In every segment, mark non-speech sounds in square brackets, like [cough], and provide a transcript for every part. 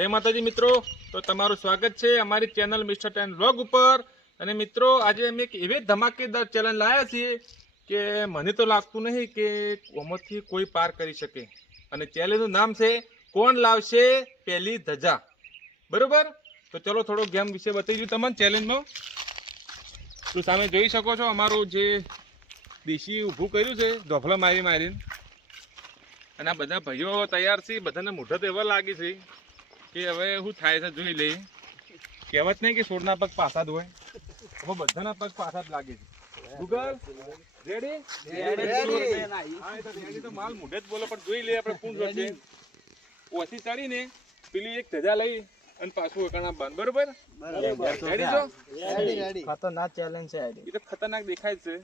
જય માતાજી મિત્રો. તો તમારું સ્વાગત છે અમારી ચેનલ મિસ્ટર ટેન વ્લોગ ઉપર. અને મિત્રો, આજે અમે એક એવી ધમાકેદાર ચેલેન્જ લાવ્યા છીએ કે મને તો લાગતું નહીં કે કોમોથી કોઈ પાર કરી શકે. અને ચેલેન્જનું નામ છે, કોણ લાવશે પહેલી ધજા? બરોબર? તો ચલો થોડો ગેમ વિશે બતાવી દઉં તમને ચેલેન્જમાં તો સામે જોઈ શકો છો અમારું જે દેશી ઊભું કર્યું છે ધોફલા મારી મારીને. અને આ બધા ભાઈઓ તૈયાર છે, બધાને મોઢા એવા લાગે છે. કે હવે શું થાય છે જોઈ લઈ કહેવત નહીં કે છોડના પગ પાછા જ હવે બધાના પગ પાછા જ લાગે છે. ગૂગલ રેડી રેડી તો માલ મોઢે જ બોલો પણ જોઈ લઈએ આપણે કોણ જોશે. ઓછી ચડીને પેલી એક ધજા લઈ અને પાછું એકણા બાંધ. બરોબર? રેડી છો? ખતરનાક ચેલેન્જ છે એ તો ખતરનાક દેખાય છે.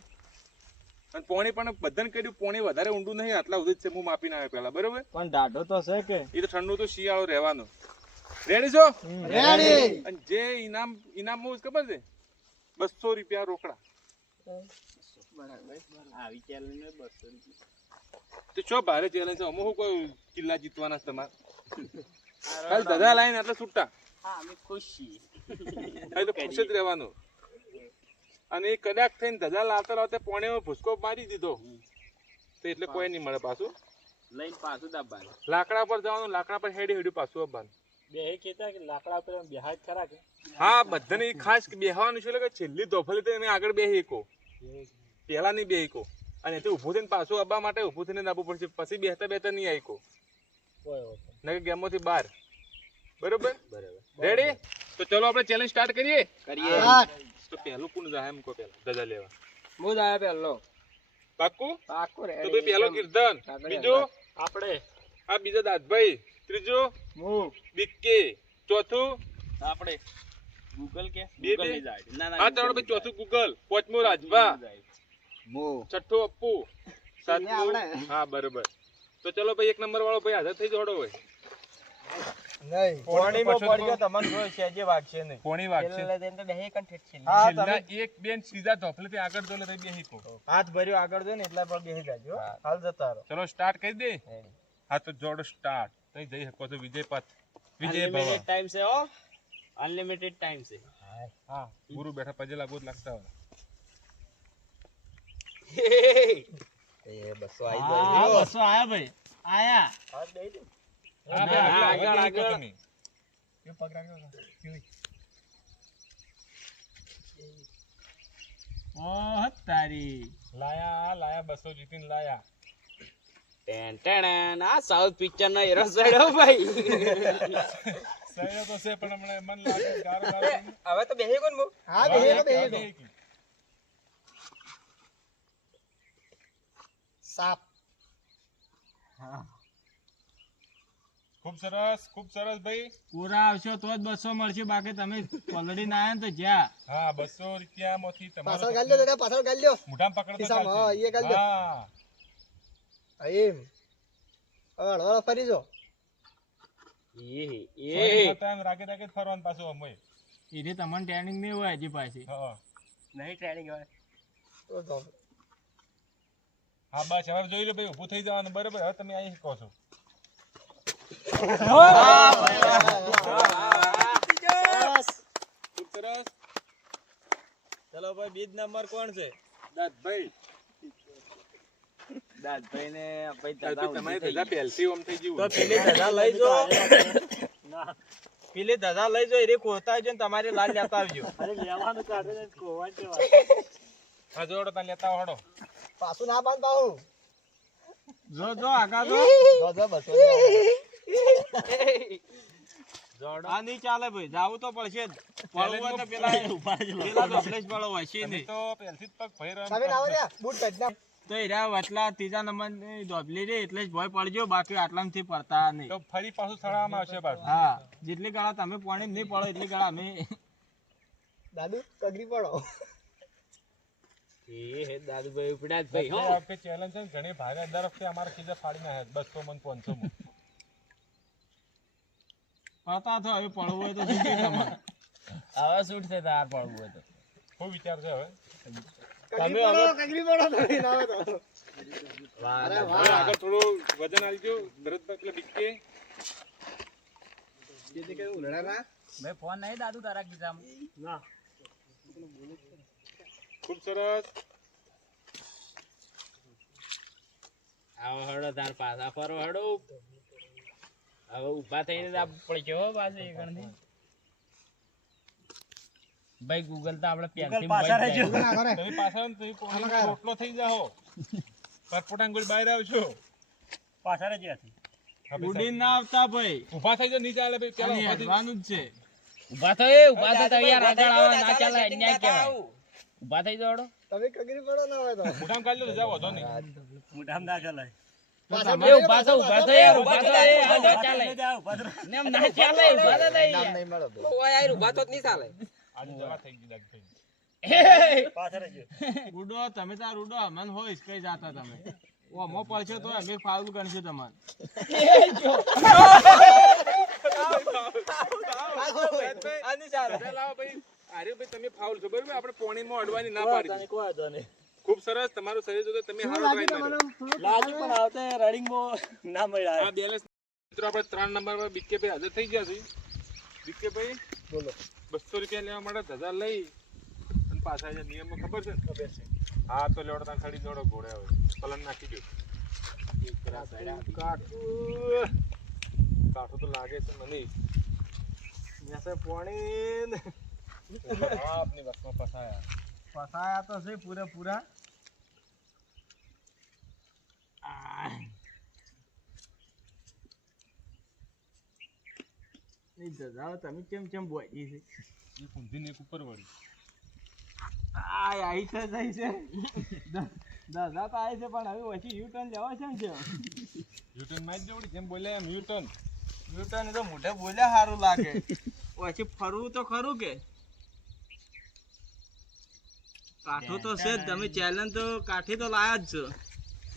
અને પોણી પણ બધાને કર્યું પોણી વધારે ઊંડું નહીં આટલા સુધી જ છે. હું માપી ના પેલા બરોબર? પણ દાઢો તો છે કે? એ તો ઠંડુ તો શિયાળો રહેવાનો. રેડી છો રેડી અને જે ઇનામ ઇનામ હું ખબર છે? બસો રૂપિયા રોકડા. આવી ચેલેન્જ ને રૂપિયા. તો છો ભારે ચેલેન્જ છે? અમુક કોઈ કિલ્લા જીતવાના છે તમારે. ખાલી ધજા લાઈને એટલે છૂટા હા અમે ખુશ. છીએ તો ખુશ જ રહેવાનું. અને એ કદાચ થઈને ધજા લાવતા લાવતા પોણેમાં ભૂસકો મારી દીધો. તો એટલે કોઈ નહીં મળે પાછું. લઈને પાછું દાબાનું. લાકડા પર જવાનું લાકડા પર હેડી હેડી પાછું આવવાનું બે કેતા કે લાકડા પર બેહાજ ખરા કે? હા બધાને ખાસ બેહવાનું છે એટલે કે છેલ્લી ધોફલી તો એને આગળ બેહી કો પહેલા નહીં બેહી કો અને તે ઊભું થઈને પાછું આવવા માટે ઊભું થઈને દાબવું પડશે. પછી બેહતા બેહતા નહીં આવી કો ગેમોથી બહાર. બરોબર? રેડી તો ચલો આપણે ચેલેન્જ સ્ટાર્ટ કરીએ? કરીએ. તો પહેલું કોણ જાય એમ કો પહેલા. દાદા લેવા. હું જાય આયા પહેલો. પાક્કું રે તો ભાઈ પહેલો કીર્તન. બીજો? બીજું આપણે. આ બીજો દાદભાઈ ત્રીજું? હું બિક્કી ચોથું? આપણે ગૂગલ કે? બે બે? ના આ ત્રણ ભાઈ ચોથું ગૂગલ પાંચમું રાજભા. મો છઠ્ઠું અપ્પુ. સાતમું? હા બરોબર. તો ચલો ભાઈ એક નંબર વાળો ભાઈ હાજર થઈ જોડો હોય. પોણીમાં પડ્યો તમને જોઈ છે વાગશે નહીં. કોણી વાગશે. છેલ્લે લઈને તો બેહી કંઠેઠ છે. છેલ્લા એક બેન સીધા ધોફલેથી આગળ દોલે તો બેહી કો હાથ ભર્યો આગળ દો ને એટલા પર બેહી જાજો. હાલ જતા રહો. ચલો સ્ટાર્ટ કરી દે. હા. તો જોડો સ્ટાર્ટ તઈ જઈ શકો છો વિજય પથ વિજય ભવ ટાઈમ છે હો અનલિમિટેડ ટાઈમ છે હા ગુરુ બેઠા પજે લાગુ જ લાગતા હોય એ બસો આયા ભાઈ આયા હા ના, ભાઈ આગળ, આગળ આગળ. તમે ઓહ તારી લાયા લાયા બસો જીતીને લાયા ટેન ટેન આ સાઉથ પિક્ચર નો હીરો સડો ભાઈ. સડો તો છે પણ હમણે મન લાગે ગારો હવે તો બેહી ગયો હા બેહી બેહી સાપ. ખૂબ સરસ ખૂબ સરસ ભાઈ. પૂરા આવશો તો જ બસો મળશે. બાકી તમે પલડી ના આવ્યા ને તો જ્યાં. હા બસો રૂપિયા માંથી પાછળ ગાલ્યો પાછળ ગાલ્યો. મોઢામાં પકડતો હા, એ ગાલ્યો. હા. એમ હળ હળ ફરી જો. એ ફરવાનું પાછું અમોય. એને તમને ટ્રેનિંગ નહીં હોય હજી પાછી. હા નહીં ટ્રેનિંગ હોય. તો જો. હા બસ હવે જોઈ લો ભાઈ ઊભું થઈ જવાનું. બરોબર હવે તમે અહીં કહો છો. ચલો ભાઈ બીજ નંબર કોણ છે? દાદભાઈ દાદભાઈ ને ભાઈ દાદભાઈ તમારી ધજા પહેલથી ઓમ થઈ ગયું. તો પેલી ધજા લઈ જો. પેલી ધજા લઈ જો એ ખોતા આવજો ને તમારી લાલ લેતા આવજો. હા જોડો ત્યાં લેતા આવો, પાછું ના બાંધ પાહું. જો જો આગા જો. જો જો બસો લેવા. આ નહીં ચાલે ભાઈ જાવું તો પડશે પડવું તો પેલા પેલા તો અભલેશ વાળો હોય છે નહીં તો પહેલથી પગ ભરી રહ્યો તમે આવો લ્યા, બૂટ કાઢી નાખ. તો એરા વટલા ત્રીજા નંબરની ડોબલી રે એટલે જ ભય પડજો બાકી આટલા થી પડતા નહીં. તો ફરી પાછું સળાવવામાં આવશે પાછું. હા જેટલી ગાળા તમે પાણી નહીં પડો એટલી ગાળા અમે દાદુ કગરી પડો. એ દાદુભાઈ ઉપડ્યા જ ભાઈ હો. વખતે ચેલેન્જ છે ઘણી ભારે દર વખતે અમારા ખીજા ફાડી નાખે બસો મન પાંચસો મન. પડતા તો હવે પડવું હોય તો જીતી તમારે? હવે શૂટ છે તાર પડવું હોય તો. શું વિચાર છે હવે? પડો કગરી પડો તમે ના આવે તો. વાહ અરે વાહ. આગળ થોડું વજન આવી ગયું ભરતભાઈ પેલા બીકે જેથી કે ઉલડા ના. મે ફોન નહીં દાદુ તારા ખિસ્સામાં. ના. ખૂબ સરસ. આવો હડો તાર પાછા ફરો હડો હવે ઊભા થઈને જ હો પાછું એ ગણથી. ભાઈ ગૂગલ તો આપણે પહેલથી પાછા રહેજો. તમે પાછા તમે પોલીસ રોટલો થઈ જાઓ પરપોટાંગોલ બહાર આવજો. પાછા રહેજો આથી. ઉડી ના આવતા ભાઈ. ઊભા થઈ જો નીચે આલે ભાઈ પેલા ઊભાનું જ છે. ઊભા થઈ ઊભા થઈ તો યાર આગળ આવો ના ચાલે અન્યાય કહેવાય. ઊભા થઈ જાવડો તમે કગરી પડો ના હોય તો. મુઠામ કાઢ લો જાવ તો નહીં. મુઠામ ના ચાલે. પાછા બે ઊભા થા ઊભા થા ઊભા થા ચાલે. નેમ ના ચાલે ઊભા થા નહીં મળો ઓય આ ઊભા તો નહીં ચાલે. આજે જવા થઈ થઈ [laughs] તમે તાર રૂડો અમન હોઈશ કઈ જાતા તમે. ઓમો પડશે તો અમે ફાઉલ ગણશે તમારે. અરે ભાઈ તમે ફાઉલ છો બરોબર આપણે પોણીમાં અડવાની ના પાડી કોઈ વાંધો નહીં. ખૂબ સરસ તમારું શરીર જોતો તમે હારો ટ્રાય કર્યો. લાગ્યું પણ આવતે રનિંગમાં ના મળ્યા. આ બેલેન્સ મિત્રો આપણે ત્રણ નંબર પર બીકે ભાઈ હાજર થઈ ગયા છે ભાઈ બોલો. બસો રૂપિયા લેવા માટે ધજા લઈ અને પાછા જે નિયમમાં ખબર છે? ને ખબર છે. હા તો લેવડો ખાડી ખડી જોડો ઘોડે હવે. પલન નાખી દો કાઠું કાઠું તો લાગે છે મને. નેસે પોણી આપની બસમાં ફસાયા. ફસાયા તો છે પૂરેપૂરા. નહીં દાદા તમે કેમ કેમ બોલી છે? એ કુંધીને એક ઉપર વળી આ આઈ છે. જઈ છે દાદા તો આવી છે પણ હવે પછી યુટર્ન લેવા છે ને છે યુટર્ન જ દેવડી જેમ બોલ્યા એમ યુટર્ન યુટર્ન તો મોઢે બોલ્યા સારું લાગે. પછી ફરવું તો ખરું કે. કાઠું તો છે તમે ચેલેન્જ તો કાઠી તો લાયા જ છો.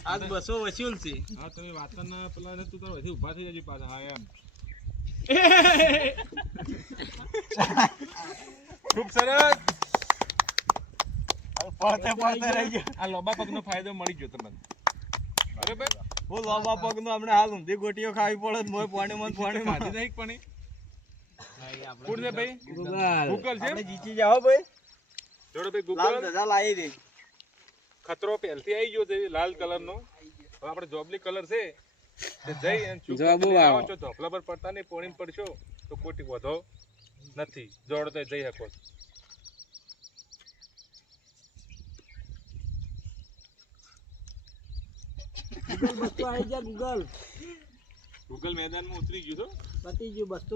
આજ બસો વસૂલ છે. હા તમે વાતના પેલા ને તું તાર વધી ઊભા થઈ જજો પાછા હા એમ. ખૂબ સરસ. પડતે પડતે રહી ગયો. આ લોબા પગનો ફાયદો મળી ગયો તમને. બરાબર? હું લોબા પગનો હમણાં હાલ ઊંધી ગોટીઓ ખાવી પડે મોય પાણી મન પાણી માથી નહીં પણ કોણ છે ભાઈ? ગૂગલ. છે આપણે જીતી જાઓ ભાઈ. જોડો ભાઈ ગૂગલ. ધજા લાવી દે. ખતરો પહેલથી આવી ગયો છે લાલ કલર નો હવે આપણે જોબલી કલર છે. જવાબો આવો. આવો. ધોપલા પર પડતા નહીં પોણી પડશો તો કોટી વધો. નથી. જોડો જઈ શકો ગૂગલ બસ્તો આવી ગયા ગૂગલ ગૂગલ મેદાનમાં ઉતરી ગયું તો પતી ગયું બસ્તો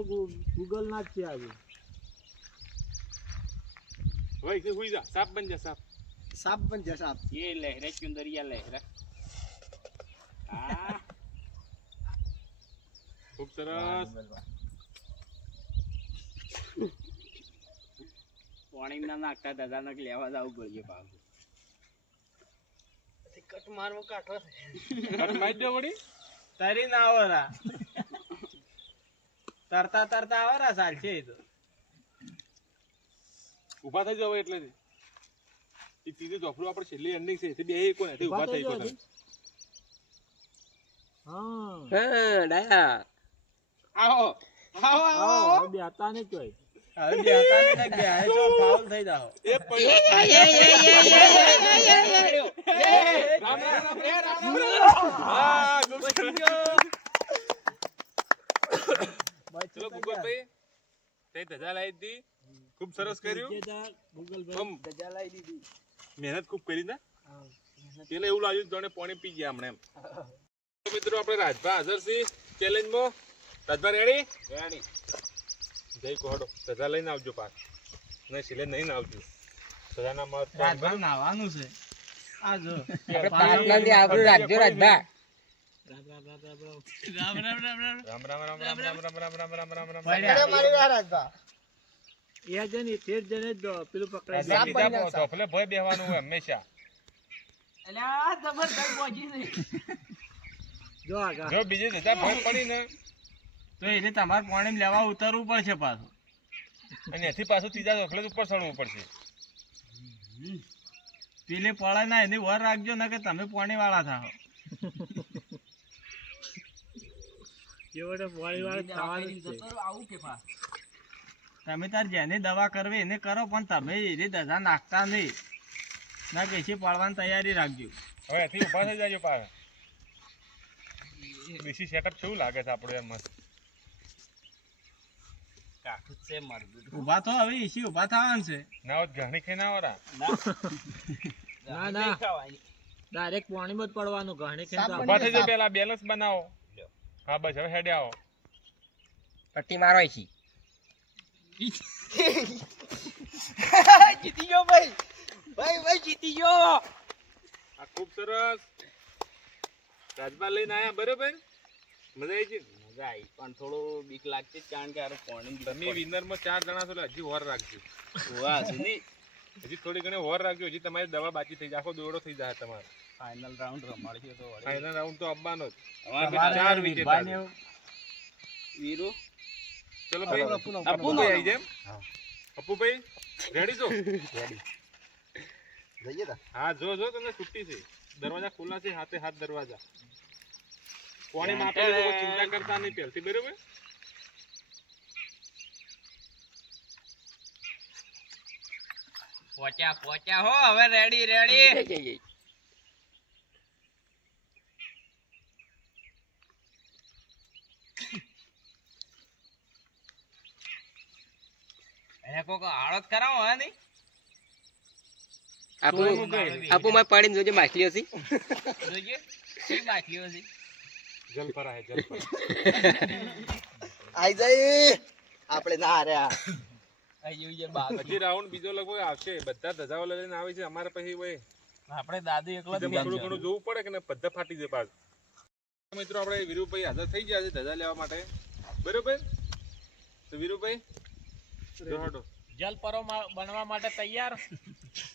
ગૂગલ ના જ છે? આજે ભાઈ કે હુઈ જા. સાપ બન જા સાપ. સાપ પણ જા સાપ. એ લહેરે ચુંદરિયા લહેરા. હા. ખૂબ સરસ પાણી ના નાખતા દાદા ને લેવા જવું પડ્યું પાછું. કટ મારવો કાઠો કટ મારી દો વળી. તરી ના આવરા તરતા તરતા આવરા સાલ છે તો. ઊભા થઈ જાવ એટલે. એ તીધું ધોપડું આપણે છેલ્લી એન્ડિંગ છે બે કોને ઊભા ઊભા થઈ ગયો. હા. આવો આવો આવો આવો બેતા ને કોઈ હવે બે ને ને બે હે તો ફાઉલ થઈ જાઓ એ પડ્યો. રામ રામ રામ, એ રામ રામ. હા, ગુડ ગયો. ચલો ગૂગલભાઈ તે ધજા લાવી દીધી ખૂબ સરસ કર્યું ગૂગલ આમ ધજા લાવી દીધી મહેનત ખૂબ કરી ને એટલે એવું લાગ્યું જાણે પાણી પી ગયા હમણાં એમ મિત્રો આપણે રાજભા હાજર છીએ ચેલેન્જમાં રાજભા રેડી રેડી જય કોહડો. ધજા લઈને આવજો પાછ. નહીં સિલે નહીં આવજો. સજાના મત રાજભા નાવાનું છે. આ જો. રામ રામ રામ રામ રામ રામ રામ રામ રામ રામ રામ રામ રામ રામ રામ અરે મારી વાર રાજભા એ જણ તેર જણે જ પેલું પકડાઈ સાપ બની જાય, સાપ. ધોફલે ભય બેહવાનું હોય હંમેશા. જો બીજી ધજા ભય પડી ને તો એને તમારે પાણી લેવા ઉતરવું પડશે પાછું. અને એથી પાછું ત્રીજા ધોફલે ઉપર ચડવું પડશે. પેલે પડે ના એની વર રાખજો ને કે તમે પાણી વાળા થાઓ. આવું કે પા તમે તાર જેને દવા કરવી એને કરો પણ તમે એની દજા નાખતા નહીં. ના કેસી પાડવાની તૈયારી રાખજો. હવે એથી ઊભા થઈ જાજો પાછા. દેશી સેટઅપ કેવું લાગે છે આપણું એમ મસ્ત? કાઠું જ છે મારું બધું ઊભા તો હવે એસી ઊભા થવાનું છે. ના હોત ઘણી ખાઈ ના વરા ના. ના ડાયરેક્ટ પાણીમાં જ પડવાનું ઘણી ખેંચો ઊભા થઈ જાય. પેલા બેલેન્સ બનાવો. હા બસ હવે હેડે આવો. પટ્ટી મારો છે [laughs] જીતી ગયો ભાઈ. ભાઈ ભાઈ જીતી ગયો. આ ખૂબ સરસ. રાજભા લઈને આયા બરોબર? મજા આવી છે આવી પણ થોડું બીક લાગતી જ કારણ કે હારું પાણી તમે વિનરમાં ચાર જણા છો એટલે હજી વર રાખજો. વાહ સુની હજી થોડી ઘણી વર રાખજો હજી તમારી દવા બાકી થઈ જાય. આખો દોડો થઈ જાય તમારે. ફાઇનલ રાઉન્ડ રમાડ્યો તો ફાઇનલ રાઉન્ડ તો આપવાનો જ. અમારે ચાર વિકેટ વીરુ? ચલો ભાઈ અપુ, અપુ, અપુ ભાઈ આવી જાય અપુભાઈ રેડી છો? જઈએ તા. હા જો જો તમને છુટ્ટી છે. દરવાજા ખુલ્લા છે હાથે હાથ દરવાજા. પાણી માટે કોઈ ચિંતા કરતા નહીં પહેલથી બરોબર? પોચા પોચા હો હવે રેડી રેડી એને કોક આળત કરાવો હે નહીં? આપુ આપુ માં પાડીને જોજે માછલીઓ છે. જોજે? શી માછલીઓ છે જલ પર જલ આઈ જાય. આપણે ના હાર્યા. રાઉન્ડ બીજો લગભગ આવશે. બધા ધજાઓ લઈને આવે છે અમારે પછી ભાઈ આપણે દાદુ એકલા થોડું ઘણું જોવું પડે કે ને બધા ફાટી જાય પાછું. મિત્રો આપણે વીરુભાઈ હાજર થઈ ગયા છે ધજા લેવા માટે. બરોબર? તો વીરુભાઈ જો હટો જલ પરો બનવા માટે તૈયાર?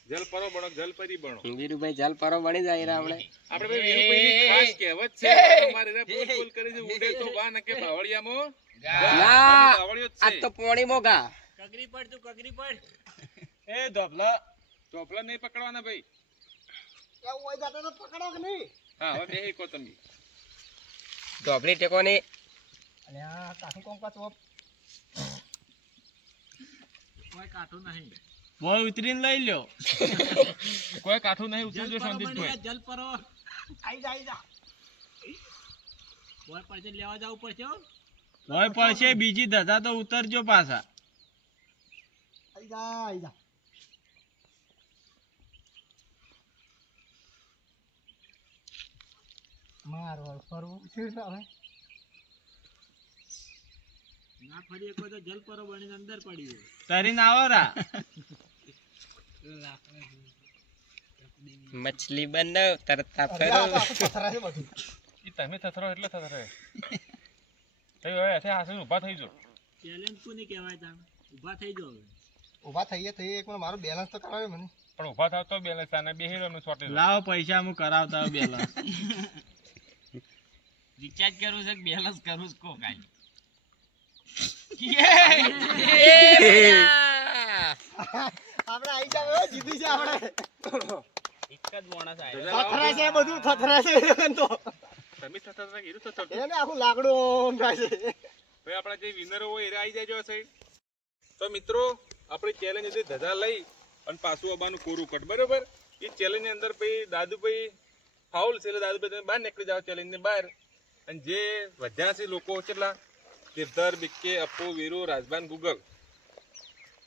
જલપરો બનો જલપરી બનો. વીરુભાઈ જલપરો બની જાય રે આપણે. આપણે ભાઈ વીરુભાઈની ખાસ કહેવત છે અમારે રે બોલ બોલ કરી છે ઉડે તો વા નકે બાવળિયામાં. ના આ તો પોણી મોગા કગરી પડ તું કગરી પડ. એ ધોપલા ધોપલા નહીં પકડવાના ભાઈ. એવું હોય જાતે તો પકડો કે નહીં? હા હવે બેહી કો તમે. ધોપલી ટેકોની. અરે આ કાઠું કોમ ચોપ કોઈ કાઠું નહીં. બોલ ઉતરીને લઈ લ્યો. [laughs] કોઈ કાઠું નહીં ઉતરજો જલ પરો આઈ જા આઈ જા. કોઈ પડશે લેવા જવું પડશે હો. પડશે બીજી ધજા તો ઉતરજો પાછા. આઈ જા આઈ જા. માર ફરવું છે હવે. ના ફરી એક તો જલ પરો બનીને અંદર પડી તરીને આવો રા. મછલી બનાવ તરતા ફેરો ઈ તમે થથરો એટલે થથરે તઈ હવે એથી હાસે ઊભા થઈ જાઓ ચેલેન્જ કોને કહેવાય તા ઊભા થઈ જાઓ હવે. ઊભા થઈએ થઈએ એક મારો બેલેન્સ તો કરાવે મને. પણ ઊભા થાવ તો બેલેન્સ આને બેહી રહ્યો શોર્ટેજ લાવો પૈસા હું કરાવતા હોય બેલેન્સ રિચાર્જ કરવું છે બેલેન્સ કરવું છે? કો કાઈ. આપણે. જ વિનરો હોય એ આવી જાય તો મિત્રો, આપણી ચેલેન્જ હતી લઈ અને પાછું આવવાનું કોરું કટ બરોબર? એ ચેલેન્જની અંદર ભાઈ દાદુભાઈ ફાઉલ છે, એટલે દાદુભાઈ તમે બહાર. નીકળી જાઓ ચેલેન્જની બહાર અને જે વધ્યા છે લોકો કેટલા તીર્ધર બિક્કે અપ્પુ વીરુ રાજબાન ગુગલ.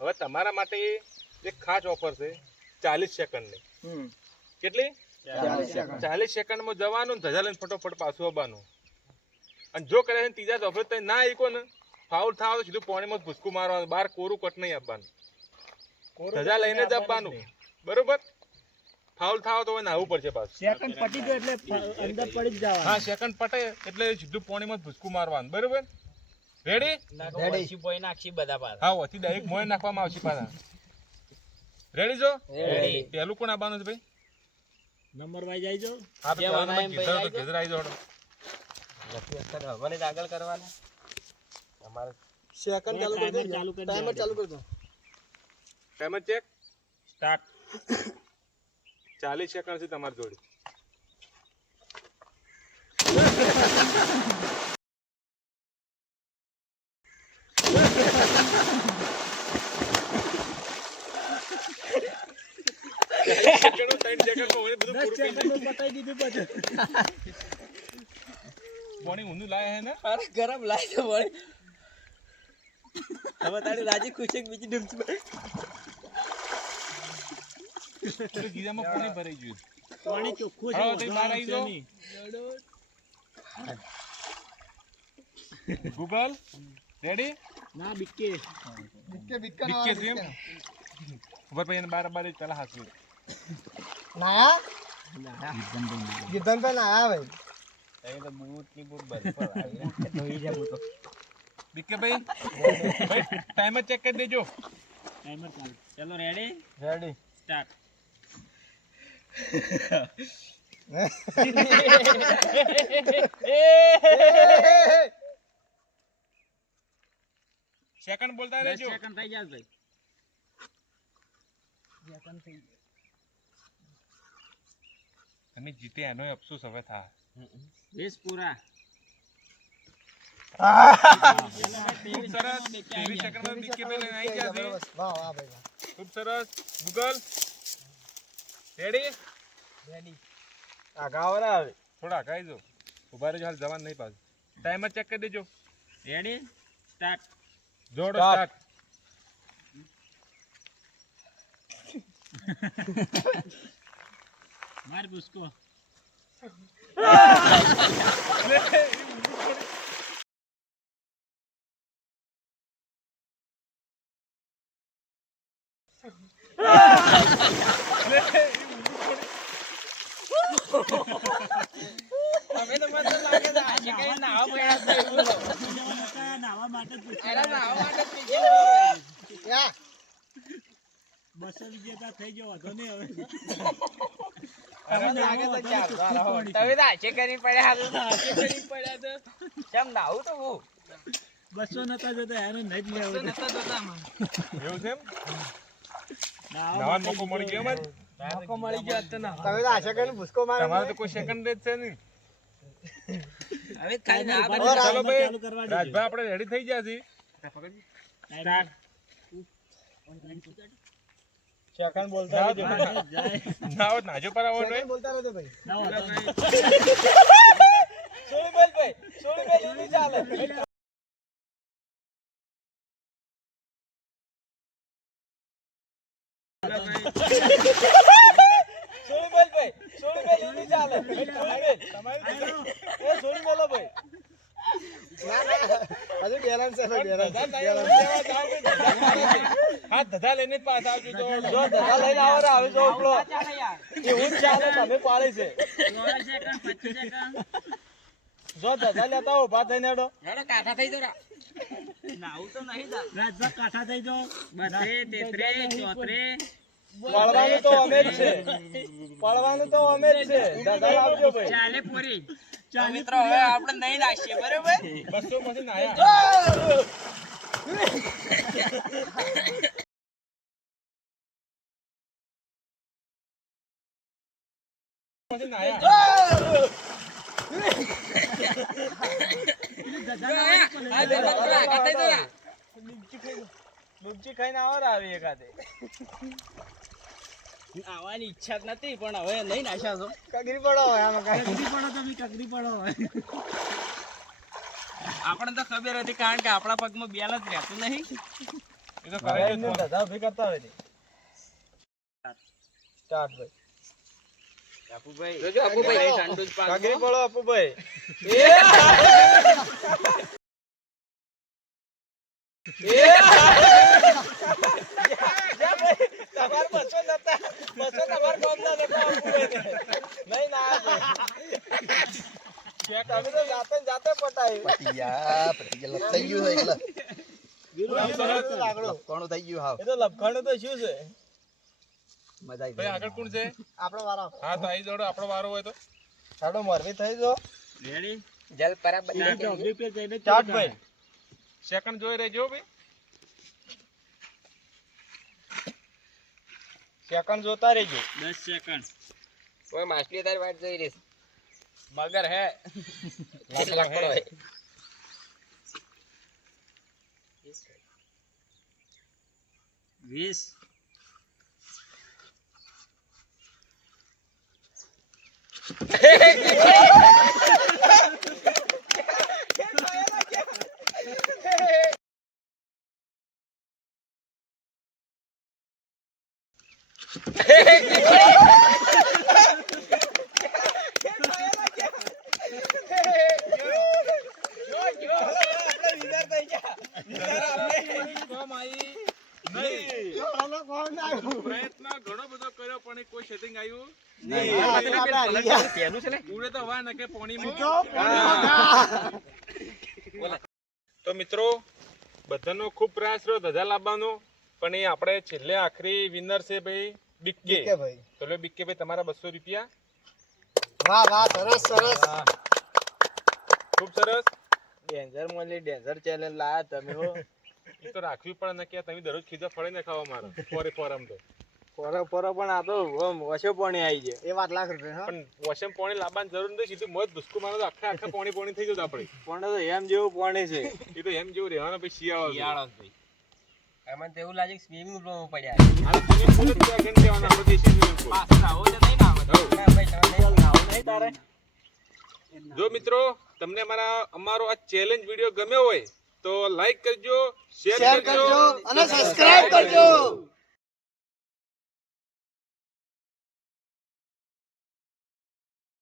હવે તમારા માટે એક ખાસ ઓફર છે ચાલીસ સેકન્ડની. કેટલી? ચાલીસ સેકન્ડમાં જવાનું ધજા લઈને ફટોફટ પાછું આવવાનું. અને જો કરે ત્રીજા ઓફર તો ના આઈકો ને ફાઉલ થાવ તો સીધું પાણીમાં જ ભૂસકું મારવાનું બહાર કોરું કટ નહીં આપવાનું. ધજા લઈને જ આપવાનું બરોબર? ફાઉલ થાવ તો હવે નાહવું પડશે પાછું. સેકન્ડ પટી ગયો એટલે અંદર પડી જ જવાનું. હા સેકન્ડ પટે એટલે સીધું પાણીમાં ભૂસકું મારવાનું. બરોબર? રેડી નાખી બોય નાખી બધા પાછા. હા ઓથી ડાયરેક્ટ મોય નાખવામાં આવશે પાછા. રેડી જો? રેડી પેલું કોણ આવવાનું છે ભાઈ? નંબર વાઈ જાય જો હા તો કેમ પહેલાં આના એમ નંબર ભાઈ ઘેર આવી જાઓ. આગળ કરવાના? સેકન્ડ ચાલુ કરી દો ચાલુ કરી ટાઈમર ચાલુ કરી દો ટાઈમર ચેક સ્ટાર્ટ ચાલીસ સેકન્ડ છે તમારી જોડે. પાણી ઊંધું લાય હે ને? અરે ગરમ લાય છે પાણી હવે તારી રાજી ખુશી બીજી ડૂબશે ગીરામાં પાણી ભરાઈ ગયું? પાણી ચોખ્ખું છે મારાઈ દો ગૂગલ રેડી ના બીકે બિક્કે બિક્કા ના બિક્કે આવે, છે એમ? બિક્કે ઊભા પછી એને બાર બાર જ પેલા હાથવી ના ગીધનભાઈ ના આયા બીકે ભાઈ ભાઈ ટાઈમર ચેક કરી દેજો ટાઈમર ચાલુ ચલો રેડી રેડી સ્ટાર્ટ સેકન્ડ બોલતા રહેજો. સેકન્ડ થઈ જાય ભાઈ. તમે જીતે એનો અફસોસ હવે થા. વીસ પૂરા. ખૂબ સરસ. ત્રેવીસ સેકન્ડમાં બીકે લઈને આવી ગયા છે. વાહ વાહ ભાઈ વાહ. ખૂબ સરસ. ગૂગલ રેડી આગાવરા આવે. થોડા ખાઈ જો ઊભા રહેજો હાલ જવાન નહીં પાછું. ટાઈમર ચેક કરી દેજો. રેડી સ્ટાર્ટ જોડો Start. સ્ટાર્ટ માર બુસકો હવે તો મને લાગે છે આજે કઈ નાવા પડ્યા છે. એવું નાવા માટે બસો વિજેતા થઈ ગયો વાંધો નહીં હવે. હવે તો બસો નતા જતા એને નહીં જ લેવું. એવું છે મોકો મળી ગયો મોકો મળી ગયો તમે આશા કરીને ભૂસકો મારે તમારે તો કોઈ સેકન્ડ જ છે નહીં. હવે કાઈ ના ઊભા ચાલો ભાઈ. ચાલુ કરવા દેજો. રાજભાઈ આપણે રેડી થઈ ગયા છીએ. સ્ટાર્ટ સેકન્ડ બોલતા રહેજો. ના, જાય. નાજો પર આવો સેકન્ડ બોલતા રહેજો ભાઈ. નાવ નહીં. બોલ ભાઈ સોળી બોલ નહીં ચાલે. સોળી બોલ ભાઈ સોળી બોલ નહીં ચાલે સોળી બોલ એ સોળી બોલો ભાઈ ના ના હજુ બેલેન્સ છે બેલેન્સ [laughs] હા ધધા લઈને જ પાછા આવજો તો. જો ધક્કા લઈને આવો ને હવે જો ઉપલો એવું ચાલે તમે પાડે છે. જો ધક્કા લેતા હો ઊભા થઈને હેડો. હેડો કાઠા થઈ જાઓ. બત્રીસ તેત્રીસ ચોત્રીસ. પડવાનું તો અમે જ છે. પડવાનું તો અમે જ છે. દાદા લાવજો ભાઈ. ચાલે પૂરી. મિત્રો હવે આપણે નહીં નાખીએ બરોબર? બસો માંથી નાયા. ડૂબચી ખાઈને આવો આવી એકાદે. આવવાની ઈચ્છા જ નથી પણ હવે નહીં નાખ્યા છો. કગરી પડો હોય આમાં કગરી પડો તમે કગરી પડો આપણને તો ખબર હતી કારણ કે આપણા પગમાં બેલ જ રહેતું નહીં. એ તો કરે. ધધા ઊભી કરતા હોય સ્ટાર્ટ ભાઈ. જોજો અપુભાઈ ઠંડુ જ કગરી પડો અપુભાઈ તમાર બસો નતા બસો તમાર કોમ ના નતા. નહીં ના તમે તો જાતે જાતે પટાય. લાકડો એ તો લપખાણું તો શું છે? ભાઈ આગળ કોણ છે? આપણો વારો. હા તો આવી જોડો આપણો વારો હોય તો. સાડો મોરબી થઈ જો. રેડી? જલ ભાઈ. સેકન્ડ જોઈ રહેજો ભાઈ. સેકન્ડ જોતા રહેજો. દસ સેકન્ડ. કોઈ માછલી તારી વાટ જોઈ રહીશ મગર હે. લાકડો હે. વીસ. [laughs] [laughs] [laughs] પ્રયત્ન ઘણો બધો કર્યો પણ કોઈ સેટિંગ આવ્યું તો મિત્રો, બધાનો ખૂબ પ્રયાસ રહ્યો, ધજા લાવવાનો. પણ એ આપણે છેલ્લે આખરી વિનર છે ભાઈ બિક્કે. ભાઈ. તો લો બિક્કે ભાઈ તમારા બસો રૂપિયા. વાહ વાહ સરસ સરસ. ખૂબ સરસ. ડેન્જર મળી ડેન્જર ચેલેન્જ લાયા તમે હો. [laughs] એ તો રાખવી પડે ને કે તમે દરરોજ ખીજા ફળે ને ખાવા મારો. ફોરે ફોરમ તો. પોરો ફોરો પણ આ તો ઓમ વસો પાણી આવી જાય એ વાત લાખ રૂપિયા હા. પણ વશે પાણી લાવવાની જરૂર નથી સીધું મત ધુસકું મારો તો આખા આખા પાણી પાણી થઈ જતું આપણે. પણ તો એમ જેવું પાણી છે. [laughs] એ તો એમ જેવું રહેવાનું પછી શિયાળો. છે. એમાં એવું લાગે સ્વિમિંગ પુલમાં પડ્યા જ મિત્રો તમને મારા અમારો આ ચેલેન્જ વીડિયો ગમ્યો હોય તો લાઈક કરજો શેર શેર કરજો અને સબસ્ક્રાઇબ કરજો.